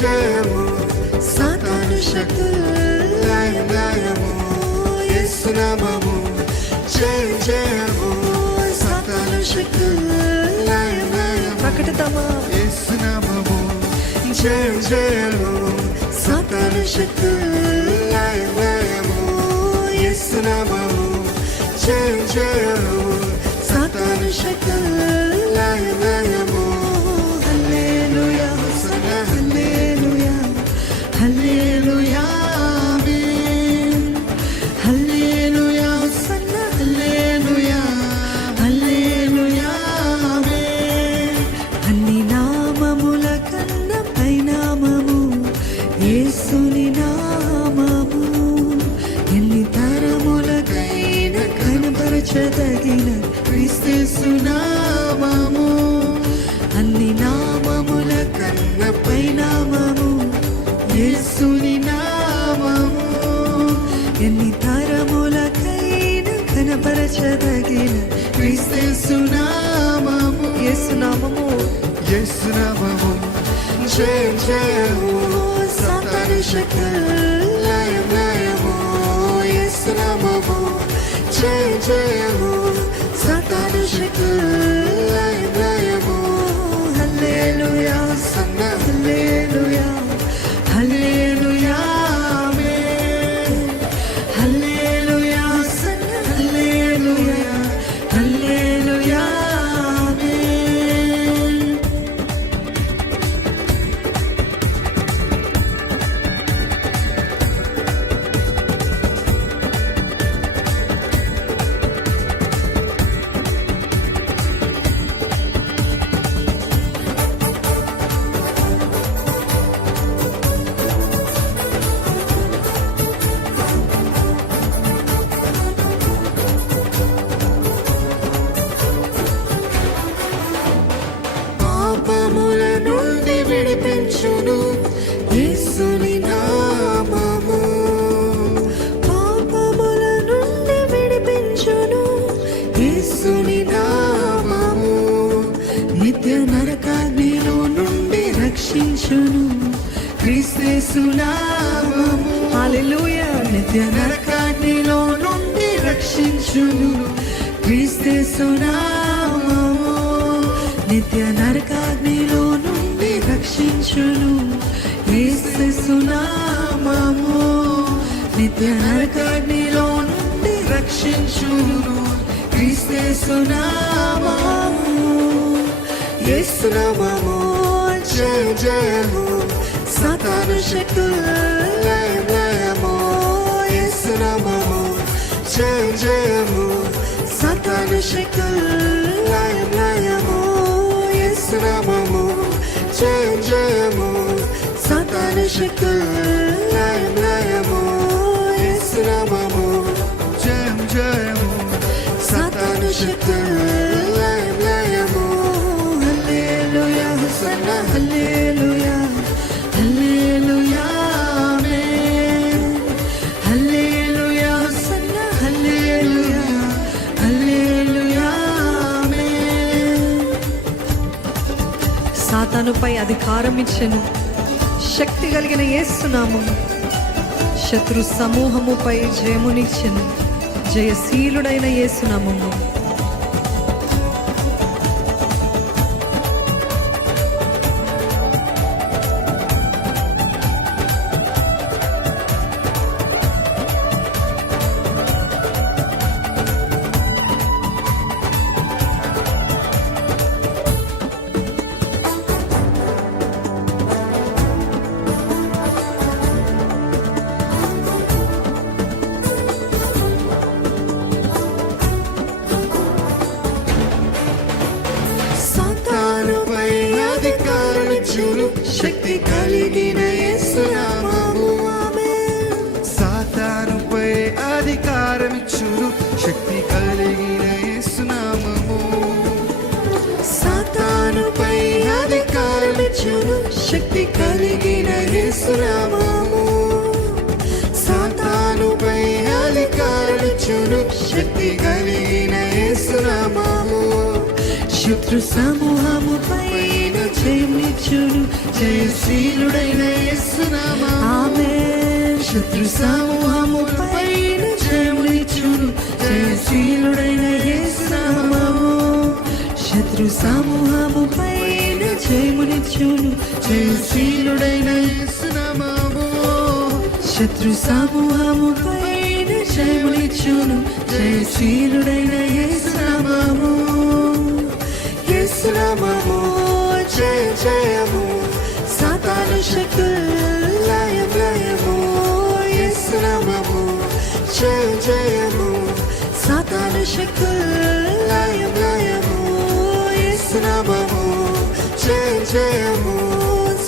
జయము సాతాను శక్తులు లయం లయము యేసు నామము జయ జయము సాతాను శక్తులు లయం లయము ప్రకటితమా యేసు నామము జయ జయము సాతాను శక్తులు లయం లయము యేసు నామము జయ జయము సాతాను శక్తులు లయం లయము హల్లెలూయా హోసన్నా హల్లెలూయా హల్లెలూయా ఆమేన్ హల్లెలూయా హోసన్నా హల్లెలూయా హల్లెలూయా ఆమేన్ అన్ని నామముల కన్నా పై నామము యేసుని నామము ఎన్ని తరములకైనా కనపరచదగిన క్రీస్తు నామము అన్ని నామముల కన్నా పై నామము యేసుని నామము ఎన్ని తరములకైనా కనపరచదగిన క్రీస్తు నామము యేసు నామము యేసు నామము జయ జయము సాతాను శక్తులు లయం లయము యేసు నామము జయ జయము సాతాను శక్తులు లయం లయము హల్లెలూయా సన్న హల్లెలూయా హల్లెలూయా ఆమేన్ హల్లెలూయా సన్న హల్లెలూయా హల్లెలూయా ఆమేన్ పాపముల నుండి విడిపించును యేసుని నామము పాపముల నుండి విడిపించును యేసుని నామము నిత్య నరకాగ్నిలో నుండి రక్షించును క్రీస్తు నామము హల్లెలూయా నిత్య నరకాగ్నిలో నుండి రక్షించును క్రీస్తు నామము నిత్య నరకాగ్నిలో నుండి రక్షించును యేసు నామము నిత్య నరకాగ్నిలో నుండి రక్షించును క్రీస్తు నామము యేసు నామము జయ జయము సాతాను శక్తులు లయం లయము యేసు నామము జయ జయము సాతాను శక్తులు లయం లయము యేసు నామము జయ జయము సాతాను శక్తులు లయం లయము యేసు నామము జయ జయము సాతాను శక్తులు లయం లయము హల్లెలూయా హోసన్నా హల్లెలూయా హల్లెలూయా ఆమేన్ హల్లెలూయా హోసన్నా హల్లెలూయా హల్లెలూయా ఆమేన్ సాతానుపై అధికారం ఇచ్చెను శక్తి కలిగిన యేసు నామము శత్రు సమూహముపై జయమునిచ్చెను జయశీలుడైన యేసు నామము శక్తి కలిగిన యేసు నామము సాతానుపై అధికారమిచ్చును శక్తి కలిగిన యేసు నామము సాతానుపై అధికారమిచ్చును శక్తి కలిగిన యేసు నామము సాతానుపై అధికారమిచ్చును శక్తి కలిగిన యేసు నామము శత్రు సమూహము పైన జయమిచ్చును జయశీలుడైన శత్రు సమూహము పైన జయమునిచ్చును జయశీలుడైన యేసు నామము శత్రు సమూహము పైన జయమునిచ్చును జయశీలుడైన యేసు నామము శత్రు సమూహము పైన జయమునిచ్చును జయశీలుడైన యేసు నామము యేసు నామము జయ జయము సాతాను శక్తులు లయం లయము యేసు నామము జయ జయము సాతాను శక్తులు లయం లయము యేసు నామము జయ జయము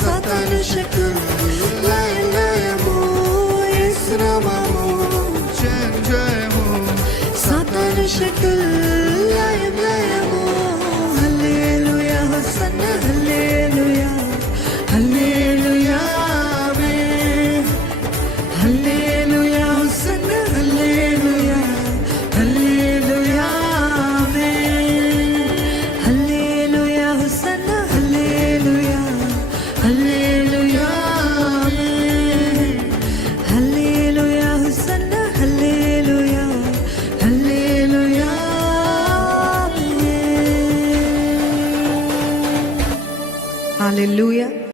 సాతాను శక్తులు లయం లయము యేసు నామము జయ జయము సాతాను శక్తులు లయం లయము హల్లెలూయా హోసన్నా హల్లెలూయా హల్లెలూయా ఆమేన్ హల్లెలూయా హోసన్నా హల్లెలూయా హల్లెలూయా ఆమేన్ హల్లెలూయా హోసన్నా హల్లెలూయా హల్లెలూయా ఆమేన్ హల్లెలూయా హోసన్నా హల్లెలూయా హల్లెలూయా ఆమేన్ హల్లెలూయా